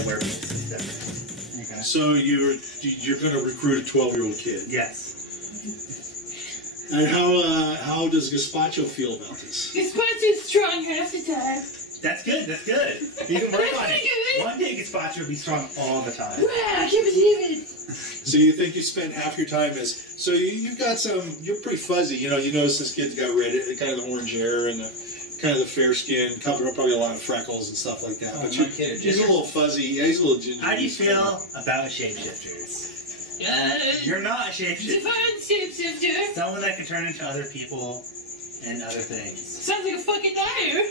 the werewolf system. Okay. So you're going to recruit a 12-year-old kid. Yes. And how does Gazpacho feel about this? Gazpacho's strong half the time. That's good. That's good. You can work on it. One day Gazpacho will be strong all the time. Wow, I can't believe it. So you think you spend half your time as... So you've got some... You're pretty fuzzy. You know, you notice this kid's got red, kind of the orange hair and kind of the fair skin, probably a lot of freckles and stuff like that. Oh, but he's a little fuzzy. Yeah, he's a little ginger. How do you feel about shapeshifters? You're not a shapeshifter. Divine shapeshifter. Someone that can turn into other people and other things. Sounds like a fucking liar.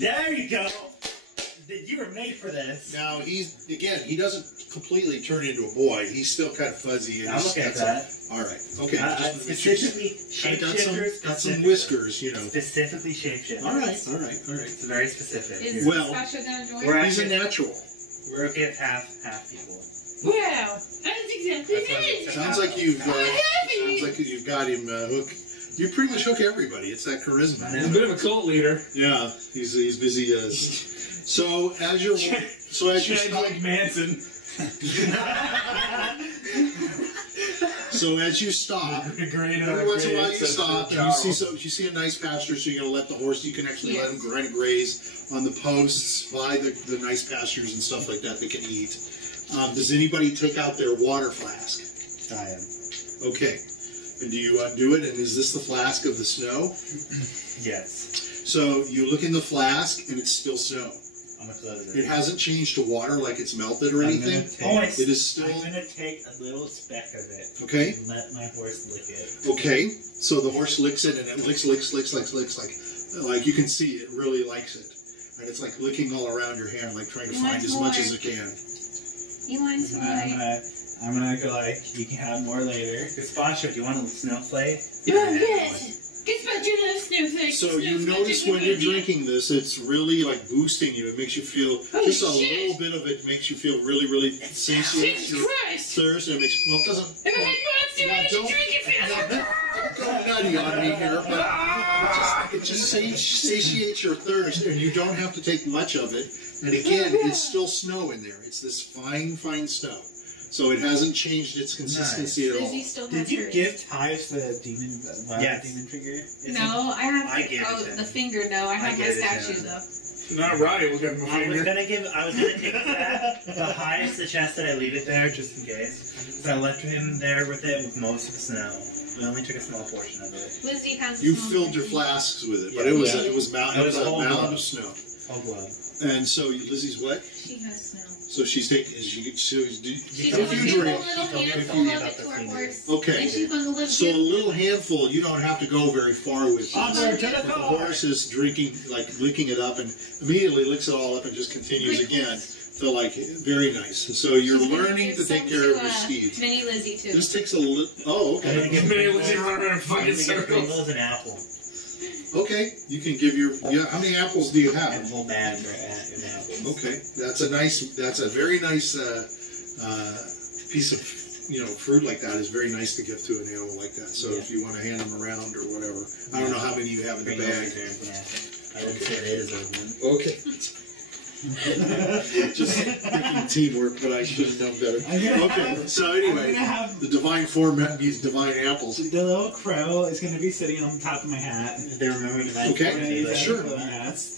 There you go. You were made for this. Now, he doesn't completely turn into a boy. He's still kind of fuzzy. And I'm okay with that. All right. Okay. Specifically shapeshifters. Got some whiskers, you know. Specifically shapeshifters. All right. It's very specific. Is Gazpacho gonna join? He's a natural. We're okay with half people. Wow, that's exactly it. Sounds like you've got him hooked. You pretty much hook everybody. It's that charisma. He's a bit of a cult leader. Yeah, he's busy. So as you Chadzwick Manson. So as you stop, every once in a while you stop and you see a nice pasture, so you're gonna let the horse. You can actually let him graze on the posts by the nice pastures and stuff like that they can eat. Does anybody take out their water flask? I am. Okay. And do you undo it? And is this the flask of the snow? Yes. So you look in the flask, and it's still snow. I'm gonna close it. It hasn't changed to water like it's melted or anything. It is still. I'm gonna take a little speck of it. Okay. And let my horse lick it. Okay. So the horse licks it, and it licks like you can see it really likes it, and it's like licking all around your hand, like trying to find as much as it can. You want some I'm gonna go like, you can have more later. Gazpacho, do you want a snowflake? Oh, yes. Gazpacho loves snowflakes. So you notice when you're drinking this, it's really like boosting you. It makes you feel, just a little bit of it makes you feel really, really satiated. Your thirst, and it makes, well, it doesn't. If I had monster energy drink it faster. Go nutty on me here, but it just satiates your thirst, and you don't have to take much of it. And again, it's still snow in there. It's this fine, fine snow. So it hasn't changed its consistency at all. Did you give Tyves the demon, demon figure? No, I have the finger. No, I have my statue though. Not right. We'll give him a finger. I was gonna take the highest the chest that I leave it there just in case. So I left him there with it with most of the snow. I only took a small portion of it. Lizzy has. You filled your flasks with it, but it was a mountain of snow. Oh, blood. And so Lizzie's what? She has snow. So she's taking. She's a little handful of it to her horse. Okay. So a little handful. You don't have to go very far with. The horse is drinking, like licking it up, and immediately licks it all up and just continues again. So like very nice. So you're learning to take care of your steeds. Mini Lizzy too. This takes a little. Oh, okay. Mini Lizzy run around and fight in circles. An apple. Okay, you can give your. Yeah, how many apples do you have? A whole bag of apples. Okay, that's a very nice piece of fruit like that is very nice to give to an animal like that. So if you want to hand them around or whatever, I don't know how many you have in the bag. I would say they deserve one. Okay. Just thinking teamwork, but I should have known better. Okay, so anyway, the divine form means divine apples. The little crow is going to be sitting on the top of my hat. They're remembering divine. Okay, sure.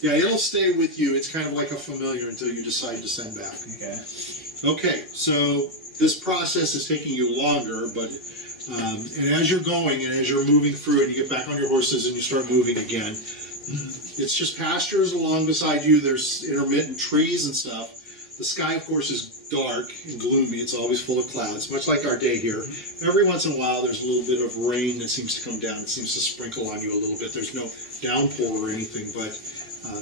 Yeah, it'll stay with you. It's kind of like a familiar until you decide to send back. Okay. Okay, so this process is taking you longer, but and as you're going and as you're moving through it, you get back on your horses and you start moving again. It's just pastures along beside you. There's intermittent trees and stuff. The sky, of course, is dark and gloomy. It's always full of clouds, much like our day here. Every once in a while, there's a little bit of rain that seems to come down. It seems to sprinkle on you a little bit. There's no downpour or anything, but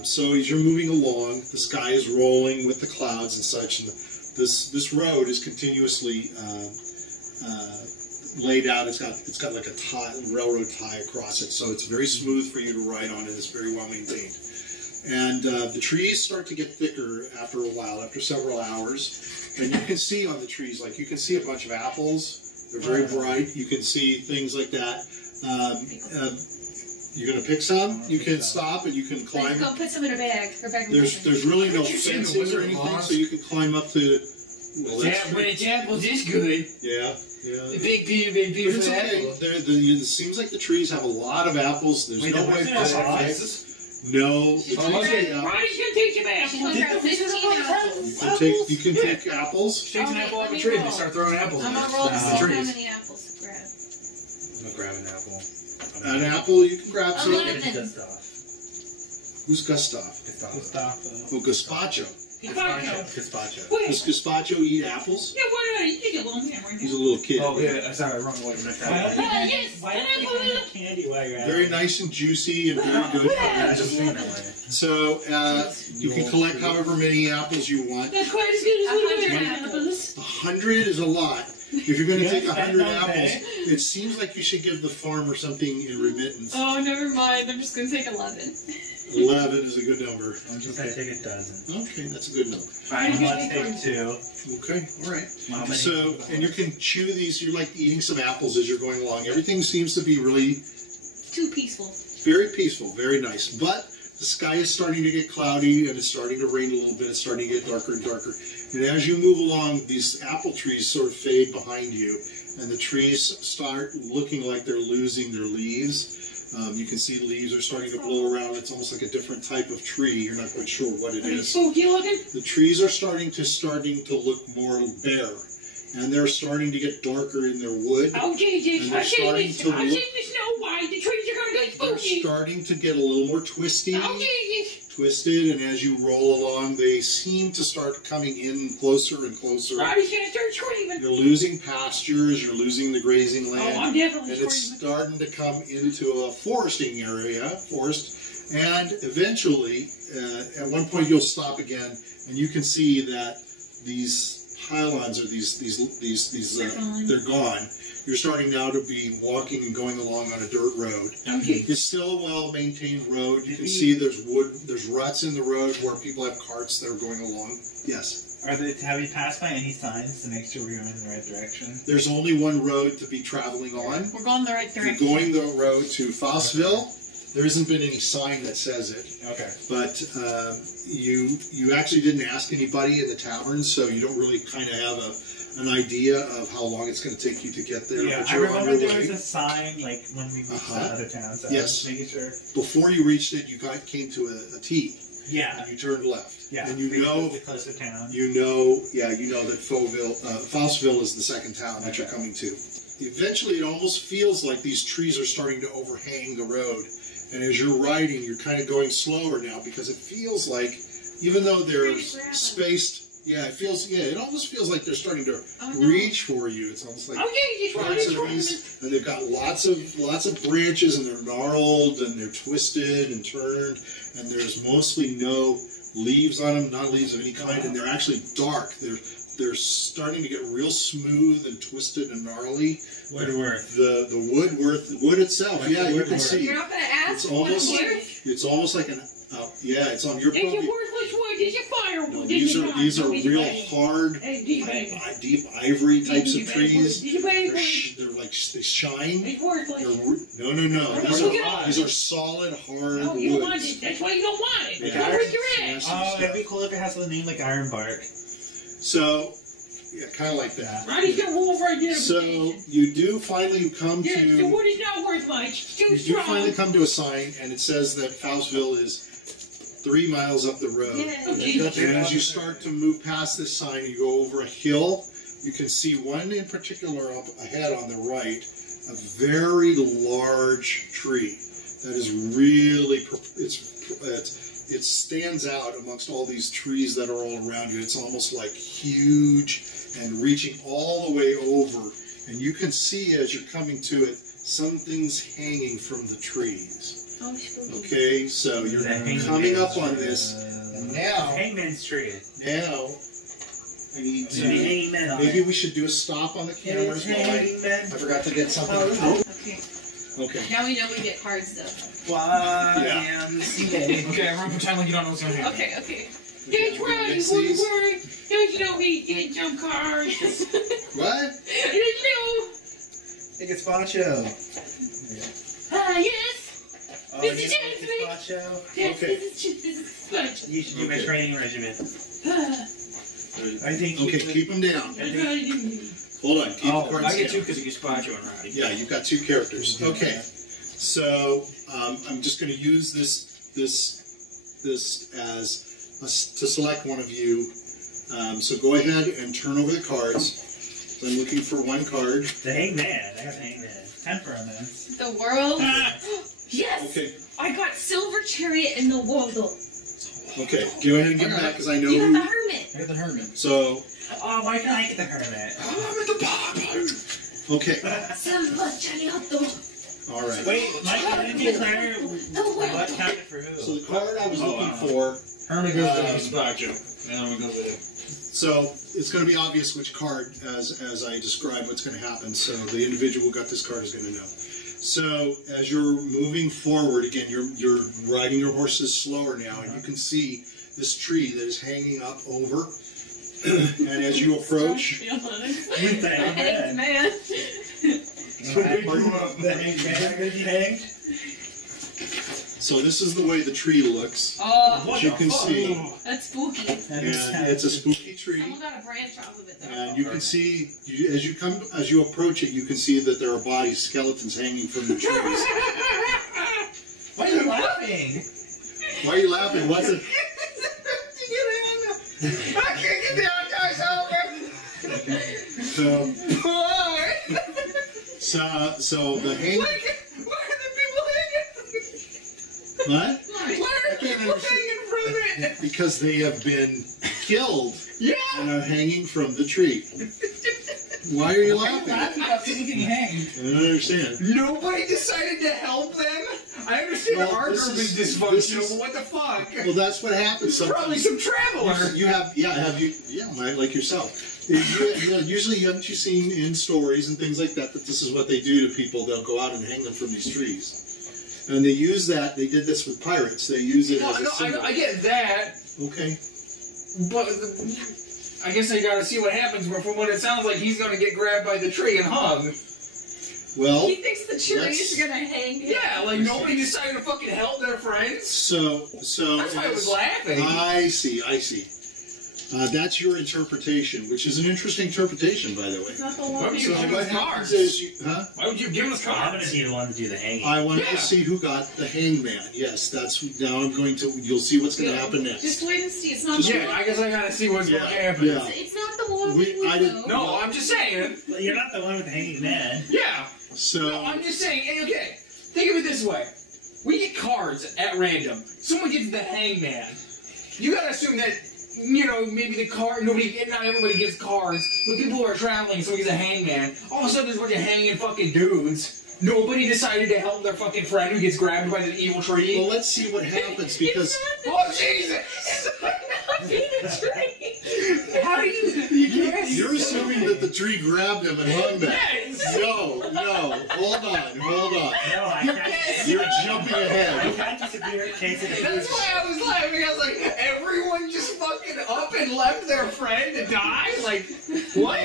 so as you're moving along, the sky is rolling with the clouds and such, and this road is continuously laid out. It's got like a railroad tie across it, so it's very smooth for you to ride on, and it's very well maintained. And the trees start to get thicker after a while, after several hours, and you can see on the trees, like you can see a bunch of apples. They're very bright. You can see things like that. You're gonna pick some. You can stop and you can climb. Let's go put some in a bag. Go back in the bag. There's really no you see the fencing or wizard anything, laws? so you can climb up to. Well, that's When it's apples, it's good. yeah. The big piece But it's of okay. apple. It seems like the trees have a lot of apples. There's Wait, no the way wizard for has that. apples? No. She's Oh, okay. Ronnie's gonna take some apples. She's gonna grab 15 apples. You can take apples. She takes an Okay, apple off let a me tree and roll. they start throwing apples I'm in gonna roll to the see how trees. many apples to grab. I'm gonna grab an apple. An apple, you can grab some. 11. Gustav. Who's Gustav? Gustavo. Oh, Gazpacho. Gazpacho. Does Gazpacho eat apples? Yeah, why not? You take a little hammer. He's a little kid. Oh, yeah, sorry, wrong way. Yes, Why an don't you apple. have candy while you're at Very it? nice and juicy and very good. I just think that way. So you can collect however many apples you want. That's quite as good as 100 apples. 100 is a lot. If you're going to Yeah, take 100 that's apples, okay. it seems like you should give the farmer something in remittance. Oh, never mind. I'm just gonna take 11. 11 is a good number. I'm just gonna take a dozen. Okay, that's a good number. I'm gonna take 2. Okay, all right. How many? So, and you can chew these. You're like eating some apples as you're going along. Everything seems to be really Too peaceful. very peaceful, very nice. But the sky is starting to get cloudy and it's starting to rain a little bit. It's starting to get darker and darker. And as you move along, these apple trees sort of fade behind you, and the trees start looking like they're losing their leaves. You can see leaves are starting to blow around. It's almost like a different type of tree. You're not quite sure what it is. Spooky looking. The trees are starting to look more bare, and they're starting to get darker in their wood. Oh, Jesus. And they're I've seen starting this. to I've look- seen the Snow White. The trees are going to get They're spooky. starting to get a little more twisty, Oh, Jesus. twisted, and as you roll along, they seem to start coming in closer and closer. Ronnie's going to start screaming. You're losing pastures, you're losing the grazing Oh, land, I'm definitely and it's screaming. starting to come into a foresting area, and eventually, at one point you'll stop again, and you can see that these pylons or they're gone. You're starting now to be walking and going along on a dirt road. Okay. It's still a well-maintained road. You can see there's ruts in the road where people have carts that are going along. Yes. Have you passed by any signs to make sure we're going in the right direction? There's only one road to be traveling on. We're going the right You're direction. going the road to Faustville. There hasn't been any sign that says it. Okay. But you actually didn't ask anybody in the tavern, so you don't really kind of have an idea of how long it's going to take you to get there. Yeah, but I you're on remember your there was way. a sign like when we reached the other town, so I Yes. was making sure. Before you reached it, you came to a T, Yeah. and you turned left. Yeah. And you know the close to town. that Faustville is the second town that you're coming to. Eventually, it almost feels like these trees are starting to overhang the road. And as you're riding, you're kind of going slower now because it feels like, even though they're spaced, it almost feels like they're starting to reach for you. It's almost like Oh, Jesus. lots Ronnie's of screaming. these, and they've got lots of branches, and they're gnarled, and they're twisted and turned, and there's mostly no leaves on them, not leaves of any kind, and they're actually dark. They're starting to get real smooth and twisted and gnarly. Woodworth. The wood itself, Like yeah, the you can Woodworth. see. You're not gonna ask It's what almost, here? it's almost like it's on your It's a property. worthless wood. It's a firewood. No, It's these a are knife. It's a real bag. hard, It's a bag. deep ivory types It's a of bag. trees. It's a bag. They're like they shine. It's worthless. No. These are solid, hard No, you don't want woods. it. That's why you don't want it. Yeah. Don't break your ass. Oh, it'd be cool if it has a name like Iron Bark. So, yeah, kind of like that. Ronnie's gonna roll right there. So you do finally come Yeah, the to wood is not worth much. It's too you do strong. finally come to a sign, and it says that Faustville is 3 miles up the road. Okay. And as you start to move past this sign, you go over a hill. You can see one in particular up ahead on the right, a very large tree that is really it stands out amongst all these trees that are all around you. It's almost like huge and reaching all the way over. And you can see as you're coming to it, something's hanging from the trees. Oh, spooky. Okay, so you're coming up on this, and now Hangman's tree. I need to. Hangman on Maybe it. we should do a stop on the cameras while I Hangman. forgot to get something. Okay. Okay. Now we know we get cards though. YMCA. Okay, everyone pretend like you don't know what's going to happen. Okay, okay. That's right. You wouldn't worry. Don't you know he did some cards? What? Did you? Hey, Gazpacho. Yes. Okay. You should do my training regimen. I think. Okay, keep them down. Hold on. Keep the cards I get down. 2 because of Gazpacho and Rotty. Yeah, you've got 2 characters. Okay. So I'm just going to use this as to select one of you. So go ahead and turn over the cards. So I'm looking for one card. The Hangman. I got Hangman. Temperaments. The world. Yes! Okay. I got Silver Chariot in the world. Okay. Go ahead and give them back because I know. You got who- the Hermit. I got the Hermit. So Oh, why can't I get the Hermit? I'm at the bottom. okay. Silver Chariot. All right. Wait, Michael, didn't you declare The what world. counted for who? So the card I was Oh, looking wow. for. Hermit goes with Gazpacho. And I'm going to go with it. So it's going to be obvious which card, as I describe what's going to happen. So the individual who got this card is going to know. So as you're moving forward, again, you're riding your horses slower now, and you can see this tree that is hanging up over. And as you approach, With the Hey, Hangman. man. The Hangman are going to be hanged? so this is the way the tree looks. Oh, As you can see, that's spooky. and it's a spooky tree. Someone got a branch off of it though. And you can see, as you approach it, you can see that there are bodies, skeletons hanging from the trees. Why are you laughing? Why are you laughing? What's it? I can't get down, guys. Help So the hang. Why are the people hanging? What? Why are I can't people understand. hanging from it? Because they have been killed Yeah. and are hanging from the tree. Why are you laughing? Laughing about people getting hanged. I don't understand. Nobody decided to help them? I understand Well, our this group is- is this dysfunctional, is- but what the fuck? Well, that's what happens Probably sometimes. some traveler. You have like yourself. Usually, haven't you seen in stories and things like that this is what they do to people? They'll go out and hang them from these trees. And they use that. They did this with pirates. They use it as a symbol. I get that, Okay. but I guess I gotta see what happens. But from what it sounds like, he's gonna get grabbed by the tree and hung. Well, He thinks the tree That's- is gonna hang him. Yeah, like nobody decided to fucking help their friends. so That's why I was laughing. I see. That's your interpretation, which is an interesting interpretation, by the way. It's not the Why one would you So give what us happens cards? is, Why would you give us I'm going cards? to be the one to do the hanging. I wanted Yeah. to see who got the hangman. Yes, that's now I'm going to. You'll see what's going to happen next. Just wait and see. It's not Just the Yeah, one. I guess I gotta see what's Yeah, gonna happen. yeah. It's not the one We- we I didn't- know. No, I'm just saying. You're not the one with the hanging man. Yeah. So No, I'm just saying. Hey, okay, think of it this way: we get cards at random. Someone gets the hangman. You gotta assume that, you know, maybe the card. Not everybody gets cards, but people who are traveling, someone gets a hangman. All of a sudden, there's a bunch of hanging fucking dudes. Nobody decided to help their fucking friend who gets grabbed by the evil tree. well, let's see what happens because Oh Jesus! How do you can't? you're assuming that the tree grabbed him and hung them. Yes. No, hold on. No, I can't. You're jumping I ahead. can't disappear in case it That's why I was laughing. I was like, everyone just fucking up and left their friend to die? Like, what?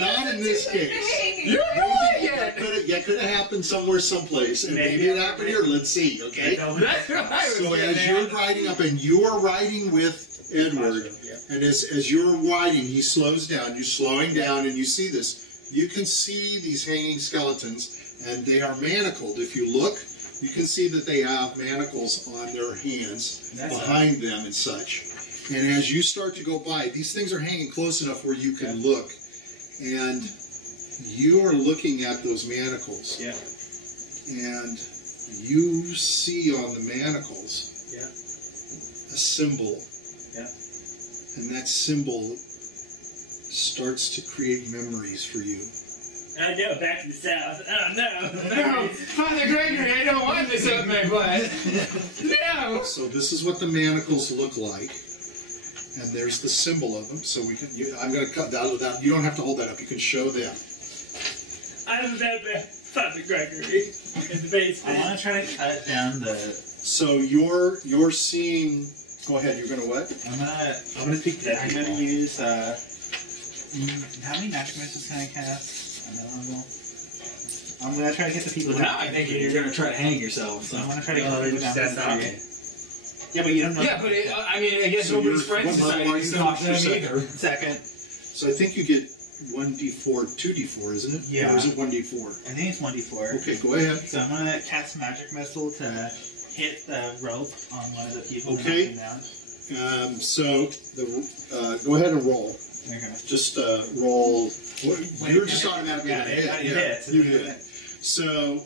Not in this case. You don't know it That yet. could have happened somewhere, someplace, and maybe it happened here. Let's see, okay? That's what I was So getting as you're at. riding up, and you are riding with Edward, and as you're riding, he slows down. You're slowing down, and you see this. You can see these hanging skeletons, and they are manacled. If you look, you can see that they have manacles on their hands, behind them and such. And as you start to go by, these things are hanging close enough where you can look. And you are looking at those manacles. Yeah. And you see on the manacles a symbol. Yeah. And that symbol starts to create memories for you. I know, back to the south. Oh, no. No, Father Gregory, I don't want this up my butt. No. So this is what the manacles look like. And there's the symbol of them. So we can. I'm going to cut that without. You don't have to hold that up. You can show them. I remember Father Gregory in the basement. I want to try to cut down the. So you're seeing. Go ahead. You're going to what? I'm I'm gonna speak to that. I'm gonna use how many magic missiles can I cast on that level? I'm gonna try to get the people Well, down. now I think you're gonna try to hang yourself. So. I'm gonna try to get the people down. That's not me. Yeah, but you don't know. Yeah, but I mean, I guess So nobody's you're- friends what level are decided to you stop for them second? either. Second. So I think you get 1d4, 2d4, isn't it? Yeah. Or is it 1d4? I think it's 1d4. Okay, go ahead. So I'm gonna cast magic missile to hit the rope on one of the people. Okay. Down. Go ahead and roll. Okay. Just roll. You're just can I- automatically yeah, gonna hit. it hits. You hit. So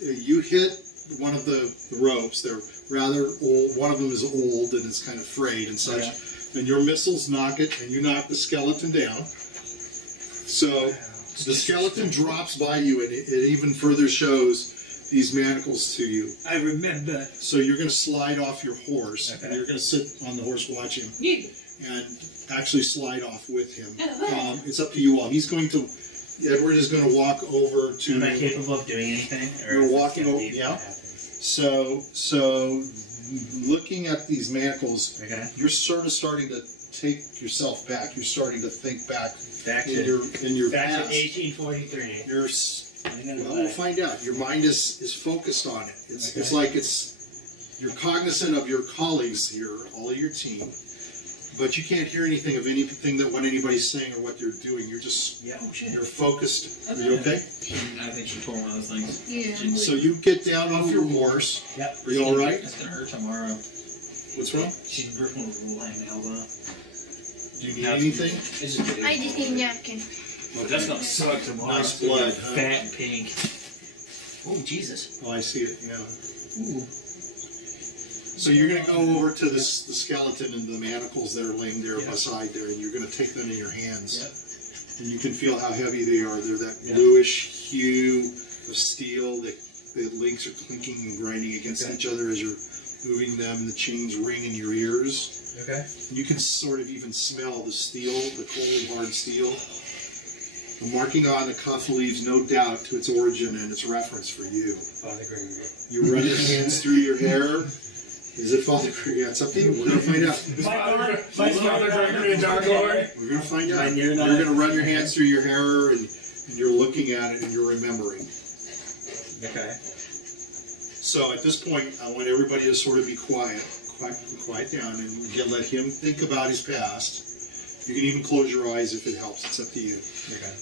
you hit one of the ropes. They're rather old. One of them is old and it's kind of frayed and such. Okay. And your missiles knock it, and you knock the skeleton down. So the skeleton drops by you, and it even further shows these manacles to you. I remember. So you're going to slide off your horse, Okay. and you're going to sit on the horse, watch him, Yeah. and actually slide off with him. It's up to you all. He's going to. Edward is going to walk over to. Am I capable of doing anything? You're is this walking gonna over- be yeah. what happens? So looking at these manacles, Okay. you're sort of starting to take yourself back. You're starting to think back Back in to your back to past. 1843. You're, well, we'll find out. Your mind is focused on it. It's like you're cognizant of your colleagues here, all of your team, but you can't hear anything of anything that what anybody's saying or what they're doing. You're just you're focused. Are you okay? I think she tore one of those things. Yeah. So you get down off your horse. Yep. Are you all right? It's gonna hurt tomorrow. What's wrong? She's gripping with a little hangnails on. Do you need anything? I just need a napkin. That's gonna suck tomorrow. Nice blood, huh? Fat and pink. Oh, Jesus. Oh, I see it. Yeah. So you're going to go over to the skeleton and the manacles that are laying there beside there, and you're going to take them in your hands. And you can feel how heavy they are. They're that bluish hue of steel. The links are clinking and grinding against each other as you're moving them, and the chains ring in your ears. Okay. You can sort of even smell the steel, the cold, hard steel. The marking on the cuff leaves no doubt to its origin and its reference for you. Father Gregory. You run your hands through your hair. Is it Father Gregory? Yeah, it's up to you. We're going to find out. My Father Gregory and Dark Lord. We're going to find out. And You're you're not- going to run your hands through your hair, and you're looking at it, and you're remembering. Okay. So at this point, I want everybody to sort of be quiet down, and let him think about his past. You can even close your eyes if it helps. It's up to you. Okay.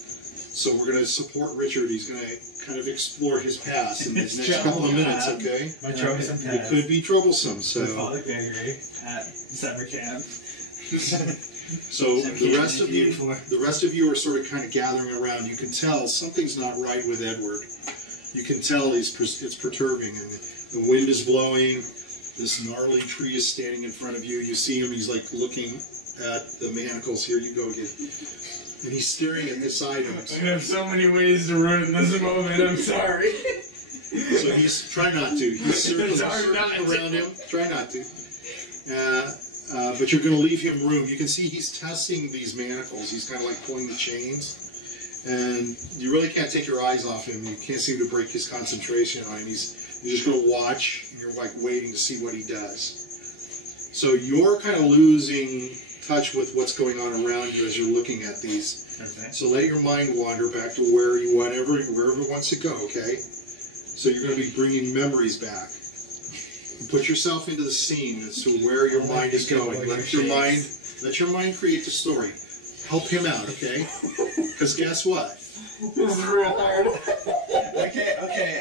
So we're going to support Richard. He's going to kind of explore his past in these next couple of minutes, okay? My troublesome It past. could be troublesome, so... Father Gregory at summer camp. So the rest of you are sort of kind of gathering around. You can tell something's not right with Edward. You can tell it's perturbing, and the wind is blowing. This gnarly tree is standing in front of you. You see him. He's like looking at the manacles. Here you go again. And he's staring at this item. I have so many ways to ruin this moment. I'm sorry. So he's try not to. He's circling around him. Try not to. But you're going to leave him room. You can see he's testing these manacles. He's kind of like pulling the chains. And you really can't take your eyes off him. You can't seem to break his concentration on him. You're just going to watch. And you're like waiting to see what he does. So you're kind of losing touch with what's going on around you as you're looking at these. Okay. So let your mind wander back to wherever it wants to go, okay? So you're going to be bringing memories back. And put yourself into the scene as to where your mind is going. Let your mind create the story. Help him out, okay? Because guess what? This is real hard. Okay.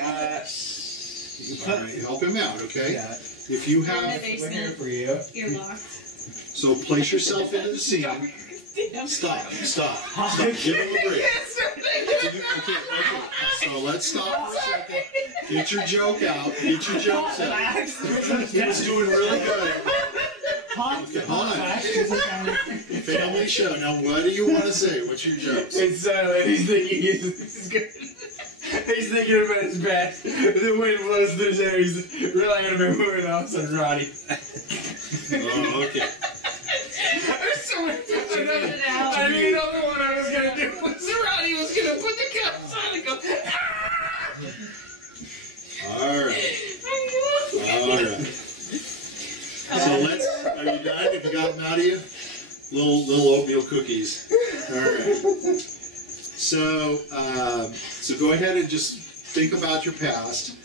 All right, help him out, okay? Yeah. If you In the have, We're here basement. for you. You're locked. so place yourself into the scene. Stop. Give him a break. Okay. So let's stop for a second. Get your joke out. Get your jokes out. He was doing really good. Okay, hold on. Family show. Now, what do you want to say? What's your jokes? It's silent. He's thinking he's good. He's thinking about his past. The wind blows through his hair. He's relying on everyone else on Rotty. Oh, okay. There's so many Figured it out. I mean, the other one I was going to do was Rotty was going to put the cups on and go, All right. So let's. Are you done? Have you got them out of you? Little oatmeal cookies. All right. So So go ahead and just think about your past.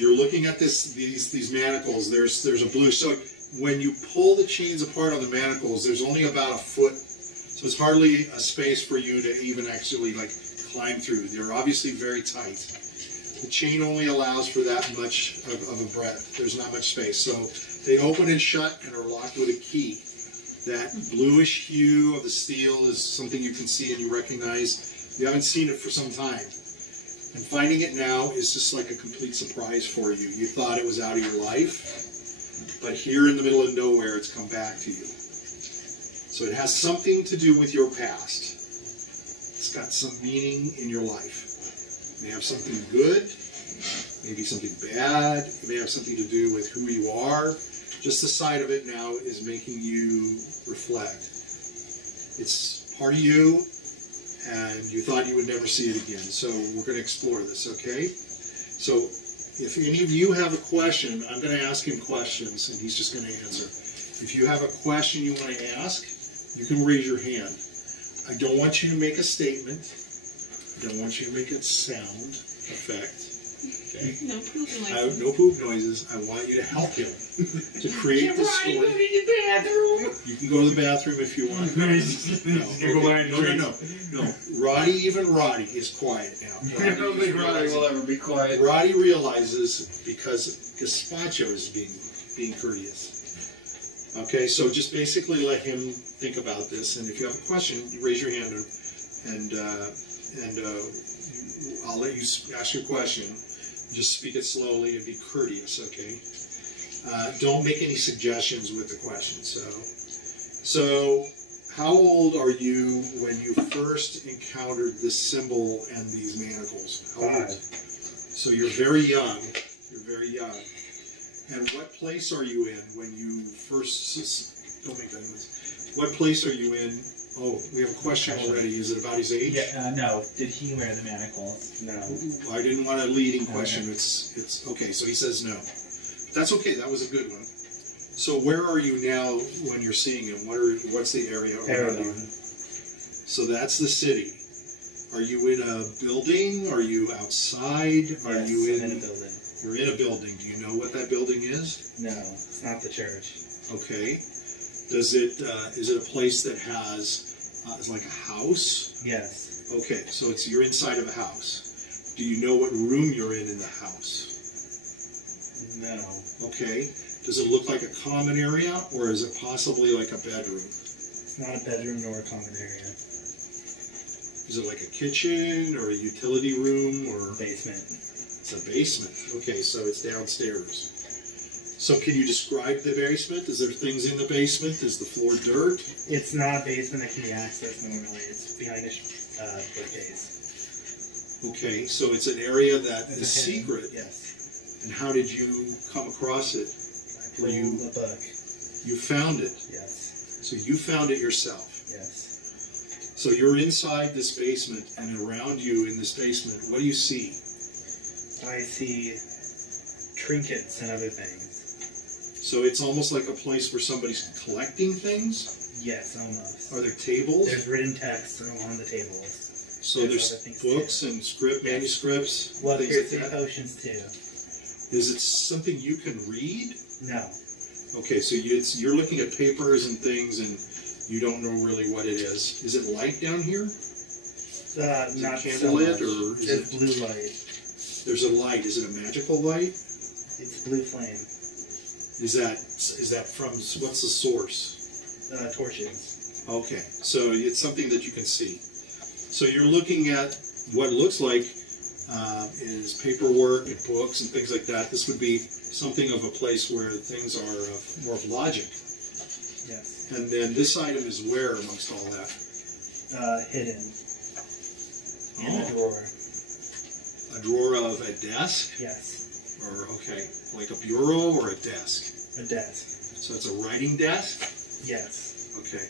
You're looking at these manacles. There's a blue. So when you pull the chains apart on the manacles, there's only about a foot. So it's hardly a space for you to even actually like climb through. They're obviously very tight. The chain only allows for that much of a breadth. There's not much space. So they open and shut and are locked with a key. That bluish hue of the steel is something you can see and you recognize. You haven't seen it for some time. And finding it now is just like a complete surprise for you. You thought it was out of your life, but here in the middle of nowhere, it's come back to you. So it has something to do with your past. It's got some meaning in your life. It may have something good, maybe something bad. It may have something to do with who you are. Just the sight of it now is making you reflect. It's part of you, and you thought you would never see it again. So we're going to explore this, okay? So if any of you have a question, I'm going to ask him questions, and he's just going to answer. If you have a question you want to ask, you can raise your hand. I don't want you to make a statement. I don't want you to make a sound effect. Okay? No poop noises. No poop noises. I want you to help him to create the story. Go to the bathroom. You can go to the bathroom if you want. No, even Rotty is quiet now. I don't think Rotty will ever be quiet. Rotty realizes because Gazpacho is being courteous. Okay, so just basically let him think about this, and if you have a question, you raise your hand, and I'll let you ask your question. Just speak it slowly and be courteous, okay? Don't make any suggestions with the question. So how old are you when you first encountered this symbol and these manacles? How old? 5. So you're very young. You're very young. And what place are you in when you first... Don't make that noise. What place are you in? Oh, we have a question already. Is it about his age? Yeah, no. Did he wear the manacles? No. I didn't want a leading question. It's okay. So he says no. That's okay. That was a good one. So where are you now when you're seeing him? What's the area around you? So that's the city. Are you in a building? Are you outside? Are you in a building. You're in a building. Do you know what that building is? No, it's not the church. Okay. Is it a place that has it's like a house? Yes. Okay, so you're inside of a house. Do you know what room you're in the house? No. Okay. Does it look like a common area, or is it possibly like a bedroom? It's not a bedroom nor a common area. Is it like a kitchen or a utility room or Basement. It's a basement. Okay, so it's downstairs. So can you describe the basement? Is there things in the basement? Is the floor dirt? It's not a basement that can be accessed normally. It's behind a bookcase. Okay, so it's an area that It's is secret. Yes. And how did you come across it? I pulled a book. You found it. Yes. So you found it yourself. Yes. So you're inside this basement, and around you in this basement, what do you see? I see trinkets and other things. So it's almost like a place where somebody's collecting things? Yes, almost. Are there tables? There's written text along the tables. So there's other things books too. and manuscripts? Well, things there's like that? potions too. Is it something you can read? No. Okay, so you're looking at papers and things, and you don't know really what it is. Is it light down here? Not it so candlelit, much. or is It's it- blue light. There's a light. Is it a magical light? It's blue flame. Is that from, what's the source? Torches. Okay, so it's something that you can see. So you're looking at what looks like is paperwork and books and things like that. This would be something of a place where things are more of logic. Yes. And then this item is where amongst all that? Hidden. In a drawer. A drawer of a desk? Yes. Or, okay, like a bureau or a desk? A desk. So it's a writing desk? Yes. Okay.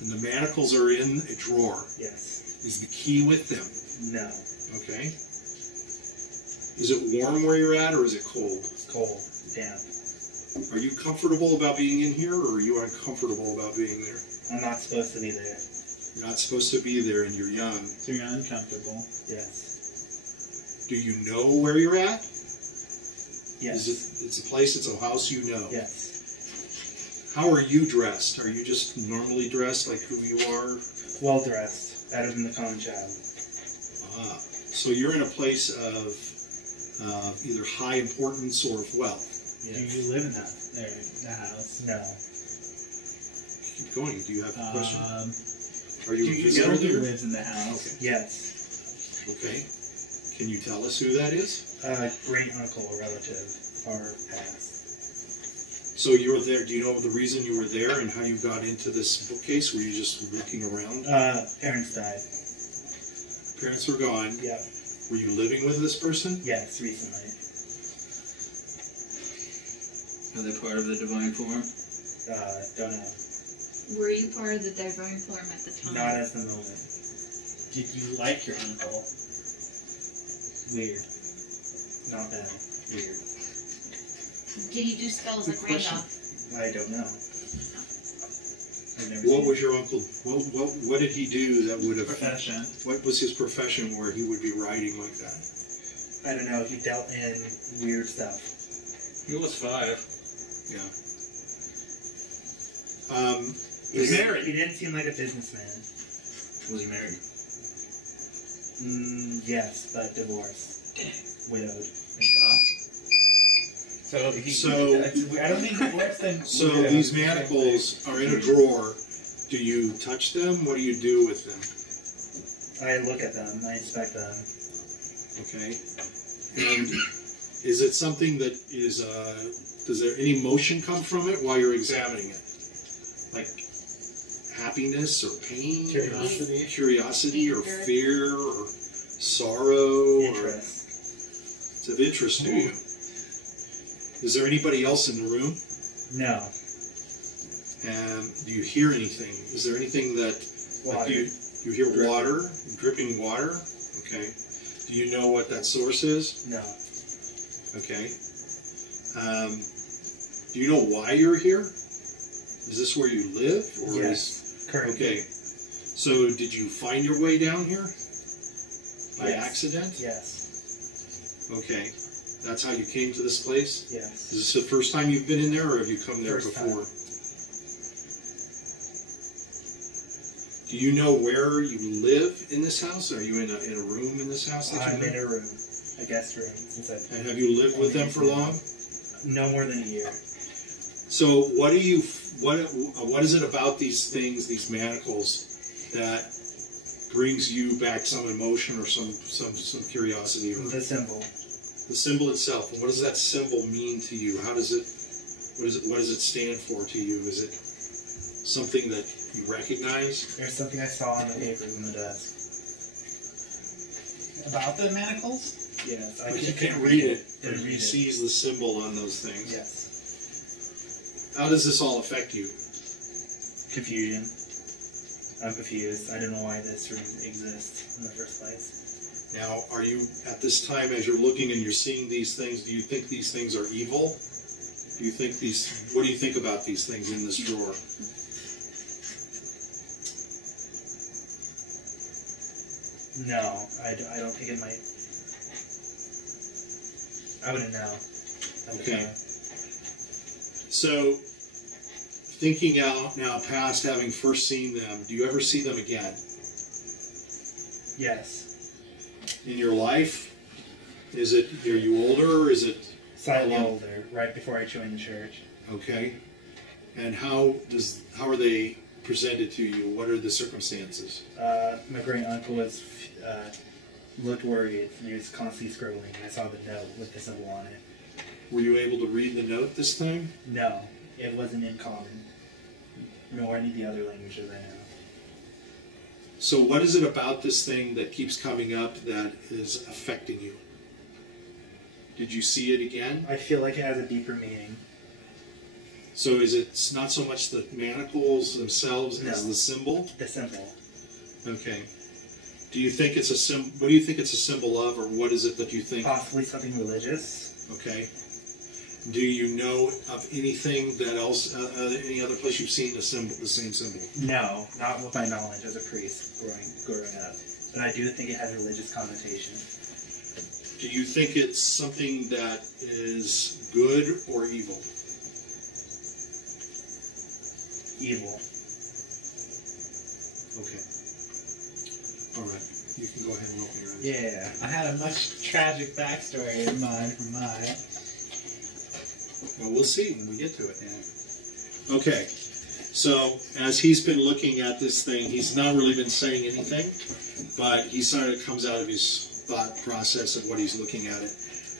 And the manacles are in a drawer. Yes. Is the key with them? No. Okay. Is it warm where you're at, or is it cold? Cold. Damp. Are you comfortable about being in here, or are you uncomfortable about being there? I'm not supposed to be there. You're not supposed to be there and you're young. So you're uncomfortable. Yes. Do you know where you're at? Yes. It's a place, it's a house you know. Yes. How are you dressed? Are you just normally dressed like who you are? Well dressed, better than the common child. So you're in a place of either high importance or of wealth. Yes. Do you live in the house? No. Keep going. Do you have a question? Are Do you a you visitor know who there? lives in the house? Yes. Okay. Can you tell us who that is? Great uncle, a relative, far past. So you were there. Do you know the reason you were there and how you got into this bookcase? Were you just looking around? Parents died. Parents were gone. Yep. Were you living with this person? Yes, recently. Are they part of the divine form? Don't know. Were you part of the divine form at the time? Not at the moment. Did you like your uncle? Weird. Not bad. Weird. Did he do spells like Good question. Randolph? I don't know. I've never What seen was your uncle? What did he do that would have? Profession. What was his profession where he would be writing like that? I don't know. He dealt in weird stuff. He was 5. Yeah. He didn't seem like a businessman. Was he married? Yes, but divorced. Widowed. Thank God. So So I don't think divorce then. So these manacles are in a drawer. Do you touch them? What do you do with them? I look at them. I inspect them. Okay. And is it something that is, does there any motion come from it while you're examining it? Like happiness or pain? Curiosity or fear or sorrow? Interest. It's of interest to you. Is there anybody else in the room? No. And do you hear anything? Is there anything that Water. you hear water, dripping water? Okay. Do you know what that source is? No. Okay. Do you know why you're here? Is this where you live? Or Yes. Correct. Okay. So did you find your way down here? By Yes. accident? Yes. Okay. That's how you came to this place? Yes. Is this the first time you've been in there, or have you come there First before? time. Do you know where you live in this house? Are you in a room in this house? That I'm you in live? a room, a guest room. Since I've And have you lived with them for long? No more than a year. So what do you? What is it about these things, these manacles, that brings you back some emotion or some curiosity? Or The symbol. the symbol itself. And what does that symbol mean to you? How does it? What does it stand for to you? Is it something that you recognize? There's something I saw on the papers in the desk. About the manacles? Yes. But you can't read it, but Didn't he read it. sees the symbol on those things. Yes. How does this all affect you? Confusion. I'm confused. I don't know why this room exists in the first place. Now, are you, at this time, as you're looking and you're seeing these things, do you think these things are evil? Do you think what do you think about these things in this drawer? No, I don't think it might. I wouldn't know. Okay. So, thinking out now past having first seen them, do you ever see them again? Yes. In your life? Are you older, or is it? Slightly older, right before I joined the church. Okay. And how are they presented to you? What are the circumstances? My great uncle was looked worried. He was constantly scribbling. I saw the note with the symbol on it. Were you able to read the note this time? No, it wasn't in common, nor any of the other languages I know. So what is it about this thing that keeps coming up that is affecting you? Did you see it again? I feel like it has a deeper meaning. So is it not so much the manacles themselves as No. the symbol? The symbol. Okay. Do you think it's a what do you think it's a symbol of, or what is it that you think? Possibly something religious. Okay. Do you know of anything that else, any other place you've seen the same symbol? No, not with my knowledge as a priest growing up. But I do think it has religious connotation. Do you think it's something that is good or evil? Evil. Okay. All right. You can go ahead and open your eyes. Yeah, I had a much tragic backstory in mind for mine. Well, we'll see when we get to it. Yeah. Okay. So, as he's been looking at this thing, he's not really been saying anything, but he sort of comes out of his thought process of what he's looking at it.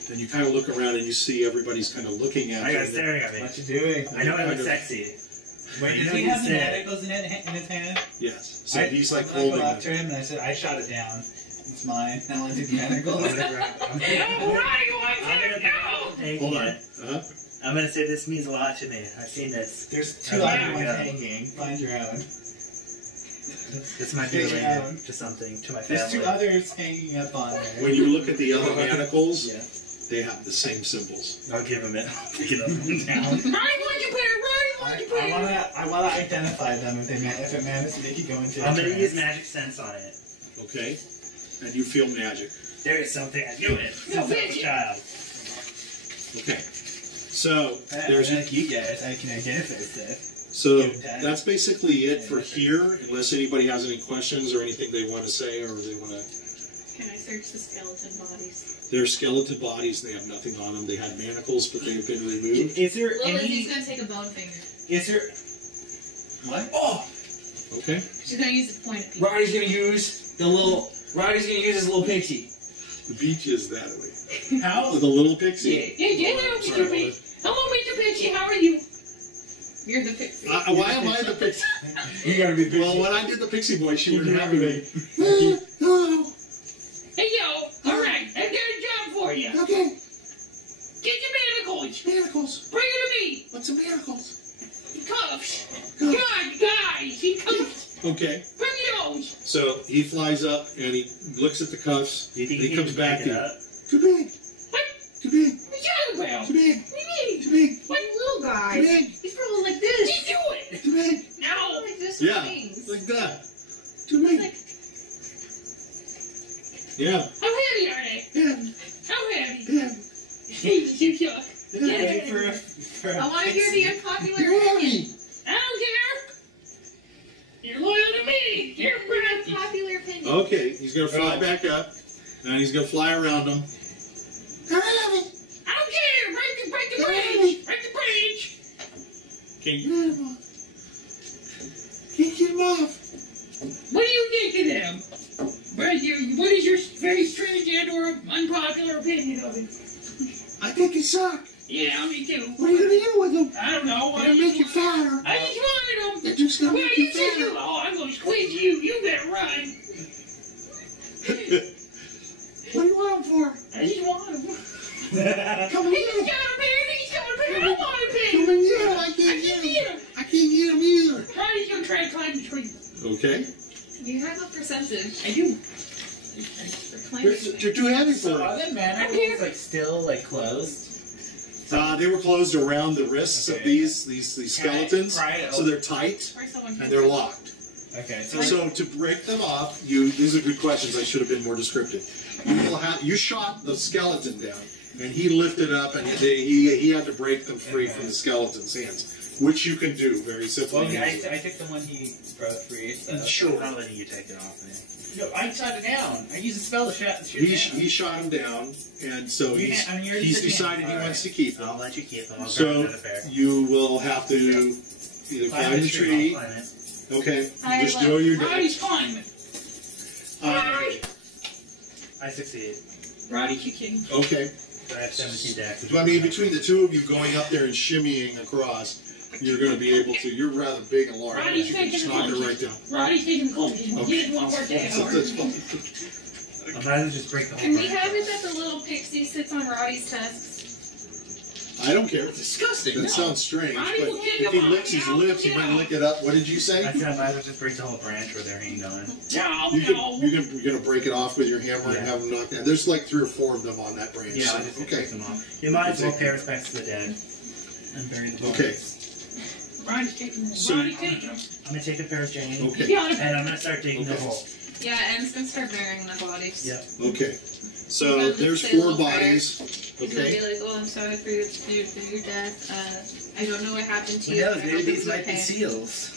Then you kind of look around and you see everybody's kind of looking at I you. got staring at me. What you doing? I know it looks sexy. Wait, does he have the manacles in his hand? Yes. So he's like I holding go up it. to him and I said, I shot it down. It's mine. I want to do manacles. Hold on. I'm gonna say this means a lot to me. I've seen this. There's two other ones hanging. Find your own. This might be related to something, to my family. There's two others hanging up on there. When you look at the other manacles, they have the same symbols. I'll give him it. I'll pick it up and down. I want to identify them if it manages to make you go into. I'm gonna use magic sense on it. Okay. And you feel magic. There is something I knew it since I was a child. Okay. So there's you guys. I can identify stuff. So that's basically it for here, unless anybody has any questions or anything they want to say or they want to... Can I search the skeleton bodies? They're skeleton bodies, they have nothing on them. They had manacles, but they've been removed. Is there Lizzy's gonna take a bone finger. Is there... What? Oh! Okay. She's gonna use it to point at people. Roddy's gonna use his little pixie. The beach is that way. How? The little pixie? Yeah, Mr. P. Hello, Mr. Pixie, how are you? You're the pixie. Why am I the pixie? You gotta be pixie. Well, when I did the pixie voice, she wouldn't have me. Hey, yo, alright, I've got a job for you. Okay. Get your manacles. Manacles. Bring it to me. What's the manacles? Cuffs. God, guys, he cuffs. Okay. Bring those. So he flies up and he looks at the cuffs. Do you think and he comes back to to Too big. What? Too big. What you talking about? Too big. What do you mean? Too big. What little guy? Too big. He's probably like this. What you doing? Too big. No. Like this Yeah. with wings. Like that. Too big. Like, Yeah. How heavy are they? Yeah. How heavy? Yeah. You yuck. Yeah. I want to hear the unpopular You're opinion. heavy. I don't care. You're loyal to me. You're The breath. unpopular opinion. Okay, he's gonna fly back up, and he's gonna fly around them. You're heavy. I don't care. Break the bridge. Break the bridge. Can't get him off. Can't get him off. What do you think of them? What is your very strange and or unpopular opinion of it? I think he suck. Yeah, me too. What are you gonna do with him? I don't know. They're gonna make you fatter. I just wanted them. They're just gonna Well, make you you said you. fatter. Oh, I'm gonna squeeze you. You better run. What do you want him for? I just want them. Come He's here. got a beard. He's got a beard. I want a beard. Come in here. I can't get him. I can't get him either. Ronnie's gonna try to climb the tree. Okay. You have a percentage. I do. For climbing. You're too heavy for So are him. the manacles like still like closed? They were closed around the wrists of these skeletons, Pry it so open. they're tight Or someone and can- they're locked. Okay, So to break them off, these are good questions. I should have been more descriptive. You shot the skeleton down, and he lifted up, and he had to break them free from the skeleton's hands, which you can do very simply. well, I took the one he broke free. So. Sure. I'm not letting you take it off, man. No, I shot it down. I used a spell to shoot He shot him down, and so he's decided he wants to keep them. I'll let you keep them. I'll grab So another pair. you will have to either climb the tree. I'll climb it. Okay, I just love- do your Ronnie's climbing. I succeed. Roddy kicking. Okay. So I have 17 decks. I mean, between the two of you going up there and shimmying across, you're going to be able to. You're rather big and large. Roddy's You can just knock it right down. Roddy's taking the cold. He Okay. didn't want to work that So hard. that's fine. I'd rather just break the whole Can we thing. have it that the little pixie sits on Roddy's tusks? I don't care. Disgusting. That sounds strange. Roddy But will kick if he him licks out. his Yeah, lips, he yeah. might lick it up. What did you say? I said I might as well just break the whole branch where they're hanging on. No. You're gonna break it off with your hammer and Yeah. have them knocked down. There's like 3 or 4 of them on that branch. Yeah, so, I just okay. break them off. You might as well pay respects to the dead and bury the bodies. Okay. Roddy's taking him. So- Roddy's taking him. I'm gonna take a pair of Jane. Okay. Yeah, And I'm gonna start digging the Okay. hole. Yeah, and it's gonna start burying the bodies. Yep. Okay. So Gonna there's say a 4 little prayer. bodies. He's gonna be Okay. like, "Oh, I'm sorry for your death. I don't know what happened to Who you. knows? I Maybe hope these it's might be okay." seals.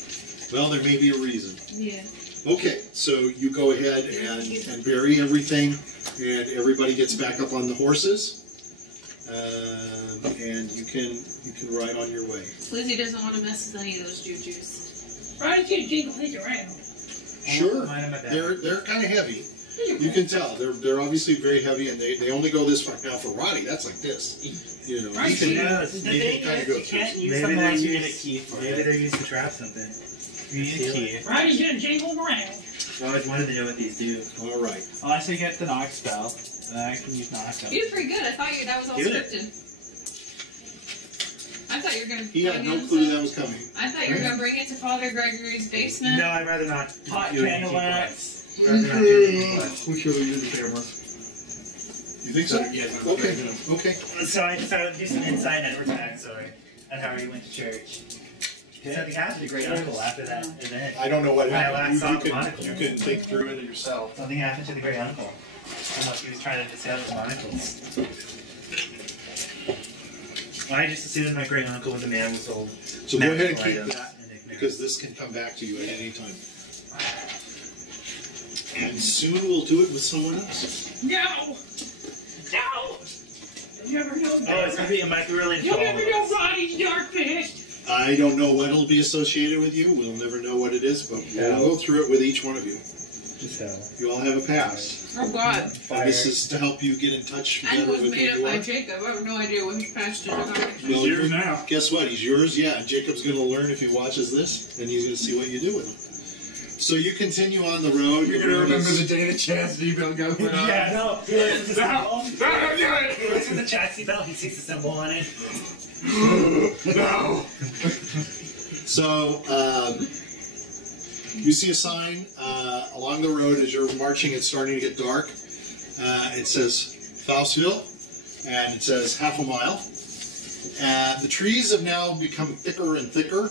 Well, there may be a reason. Yeah. Okay, so you go ahead and bury everything, and everybody gets back up on the horses, and you can ride on your way. Lizzie doesn't want to mess with any of those jujus. Roddy's gonna jingle his around. Sure, Mine on my back. they're kind of heavy. You can tell they're obviously very heavy, and they only go this far. Now for Rotty, that's like this. You know, Right. he Who can, knows? The he thing can kind of is, go you through. can't use Maybe them they're unless you get a used. key for Maybe it. they're used to trap something. You need a key. Roddy's gonna jingle him around. I always wanted to know what these do. All right. Unless you get the knock spell, then I can use knock spell. You did pretty good. I thought that was all Good. scripted. I thought you were gonna. He had bring no in clue some- that was coming. I thought you were gonna bring it to Father Gregory's basement. No, I'd rather not Hot do candle anything. wax. Rather not do anything but- We should use the camera. You think so? Okay. Okay. So I decided to do some inside network backstory on how he went to church. Something happened to great uncle after that event. I don't know what When I happened. last saw the You monocle. can think through it yourself. Something happened to the great uncle. Unless he was trying to discover the monocles. I just assumed my great uncle was a man with old. So go ahead and magical keep items that, and ignorance. because this can come back to you at any time. And soon we'll do it with someone else. No. No. You'll never know. Oh, it's gonna be a micro-relay. You'll never know Roddy's dark fist. I don't know what will be associated with you. We'll never know what it is, but we'll go through it with each one of you. Just hell. You all have a past. Oh God. And this is to help you get in touch And it better was with made who up you by are. Jacob. I have no idea what his past is about. Well, yours now. Guess what? He's yours. Yeah, Jacob's going to learn if he watches this, and he's going to see what you do with him. So you continue on the road. You're gonna remember the day that Chastity Bell got put on. Yeah, no. He listens to symbol. He listens to the chassis belt. He sees the symbol on it. No. So you see a sign along the road as you're marching. It's starting to get dark. It says Faustville, and it says half a mile. The trees have now become thicker and thicker.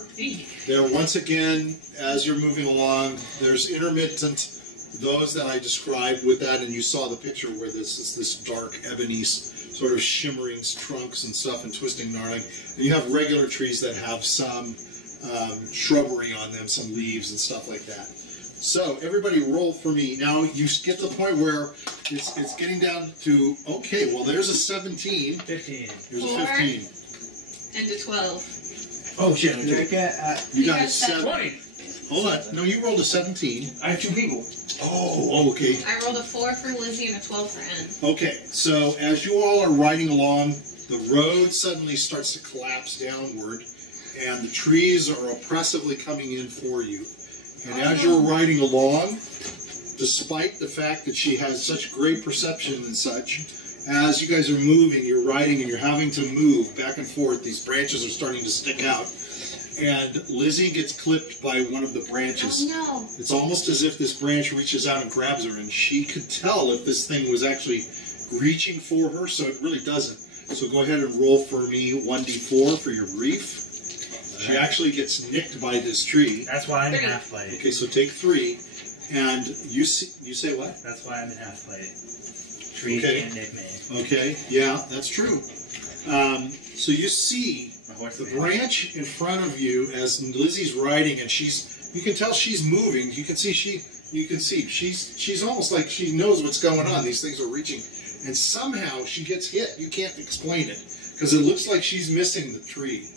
There, once again, as you're moving along, there's intermittent, those that I described with that, and you saw the picture where this is this dark ebony sort of shimmering trunks and stuff and twisting gnarling. And you have regular trees that have some shrubbery on them, some leaves and stuff like that. So everybody roll for me. Now you get to the point where it's getting down to, okay, well there's a 17. 15. There's a 4. 15. And to 12. Oh shit, Did I okay. get You You got got a 7. 20. Hold on. No, you rolled a 17. I have 2 people. Oh, okay. I rolled a 4 for Lizzie and a 12 for N. Okay, so as you all are riding along, the road suddenly starts to collapse downward, and the trees are oppressively coming in for you. And as you're riding along, despite the fact that she has such great perception and such, as you guys are moving, you're riding and you're having to move back and forth, these branches are starting to stick out. And Lizzie gets clipped by one of the branches. Oh no. It's almost as if this branch reaches out and grabs her, and she could tell if this thing was actually reaching for her, so it really doesn't. So go ahead and roll for me 1d4 for your grief. She actually gets nicked by this tree. That's why I'm in 3. half plate. Okay, so take 3, and you say what? That's why I'm in half plate. Tree Okay. and nickname. Okay, yeah, that's true. So you see My horse the is branch in front of you as Lizzie's riding, and you can tell she's moving. You can see she's almost like she knows what's going on. These things are reaching, and somehow she gets hit. You can't explain it because it looks like she's missing the tree,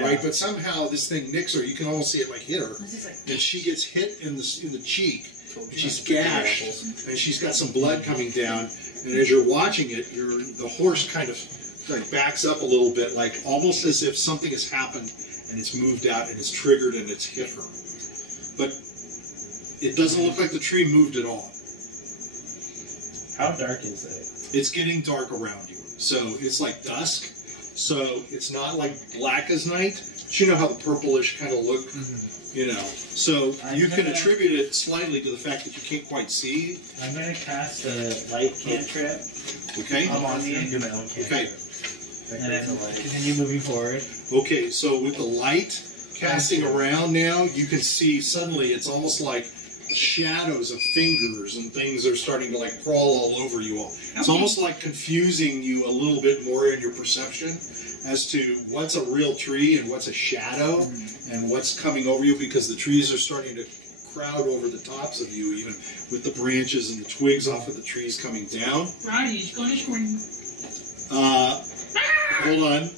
right? But somehow this thing nicks her. You can almost see it like hit her, and she gets hit in the cheek. And she's gashed, and she's got some blood coming down. And as you're watching it, the horse kind of like backs up a little bit, like almost as if something has happened and it's moved out and it's triggered and it's hit her. But it doesn't look like the tree moved at all. How dark is it? It's getting dark around you, so it's like dusk. So it's not like black as night. But you know how the purplish kind of look, you know. So you can attribute it slightly to the fact that you can't quite see. I'm going to cast a light cantrip. Okay. I'm on the do my own cantrip. Okay. And then continue moving forward. Okay, so with the light casting around now, you can see suddenly it's almost like shadows of fingers and things are starting to like crawl all over you all. It's almost like confusing you a little bit more in your perception as to what's a real tree and what's a shadow and what's coming over you, because the trees are starting to crowd over the tops of you, even with the branches and the twigs off of the trees coming down. Roddy's gonna scream. Hold on.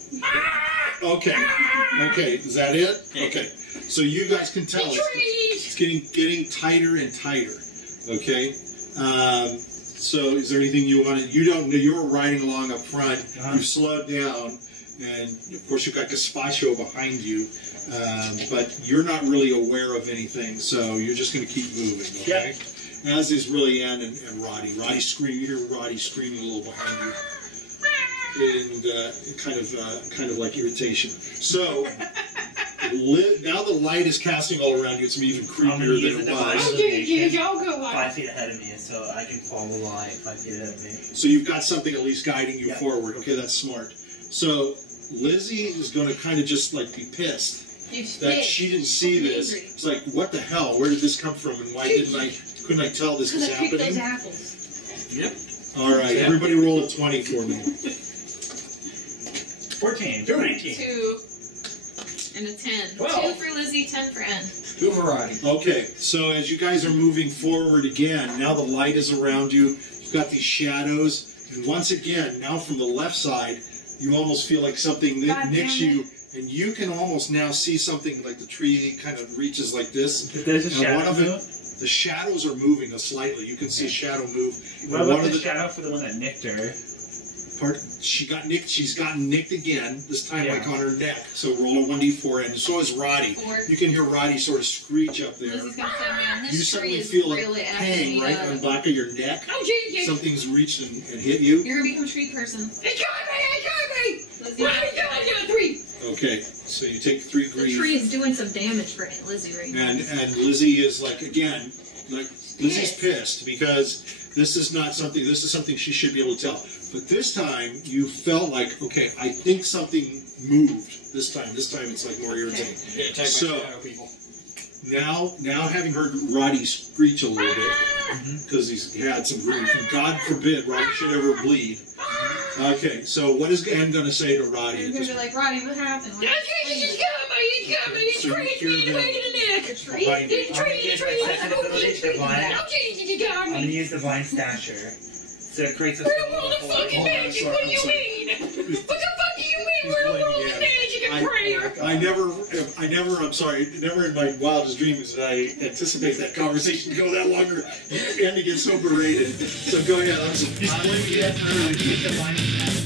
Okay. Okay, is that it? Okay. So you guys can tell it's getting tighter and tighter. Okay. So is there anything you want to? You don't know. You're riding along up front. You've slowed down, and of course you've got Gazpacho behind you. But you're not really aware of anything, so you're just going to keep moving. Okay. Yep. As is really Ann and Rotty. Rotty screaming. You hear Rotty screaming a little behind you. And kind of like irritation. So now the light is casting all around you. It's even creepier than it was. Okay, y'all go on. 5 feet ahead of me, so I can follow the light 5 feet ahead of me. So you've got something at least guiding you forward. Okay, that's smart. So Lizzy is going to kind of just like be pissed that she didn't see this. It's like, what the hell? Where did this come from? And why couldn't I tell this was happening? Those apples. Yep. All right, everybody roll a 20 for me. 14. 19. 2 and a 10. 2 for Lizzy, 10 for N. 2 variety. Okay, so as you guys are moving forward again, now the light is around you. You've got these shadows, and once again, now from the left side, you almost feel like something nicks you, and you can almost now see something like the tree kind of reaches like this. But there's a shadow. One of it, the shadows are moving slightly. You can see a shadow move. What about the shadow for the one that nicked her? She got nicked. She's gotten nicked again. This time, like on her neck. So roll a 1d4, and so is Rotty. 4. You can hear Rotty sort of screech up there. Lizzy's gonna say, man, this You suddenly tree is feel really a pang right on the back of your neck. Oh, Jesus. Something's reached and hit you. You're gonna become a tree person. It got me! Lizzy, I got 3. Okay, so you take 3 the grief. tree is doing some damage for Lizzy right now. And Lizzy is like, again, like Lizzy's pissed because this is not something. This is something she should be able to tell. But this time you felt like, okay, I think something moved. This time it's like more irritating. So now having heard Rotty screech a little bit because he had some grief, and God forbid Rotty should ever bleed. Okay, so what is Ann going to say to Rotty? You're gonna be like, Rotty, what happened? He's got me! He's So crazy! you He's hear breaking the neck! The tree? The tree! I'm Oh, Jesus, you got going to me! use Divine Stasher. So it creates a We're the world of fucking magic! What do you mean? What the fuck do you mean we're the world of magic and prayer? I'm sorry, never in my wildest dreams did I anticipate that conversation to go that longer and to get so berated. So go ahead, I'm just blaming you. Divine Stasher.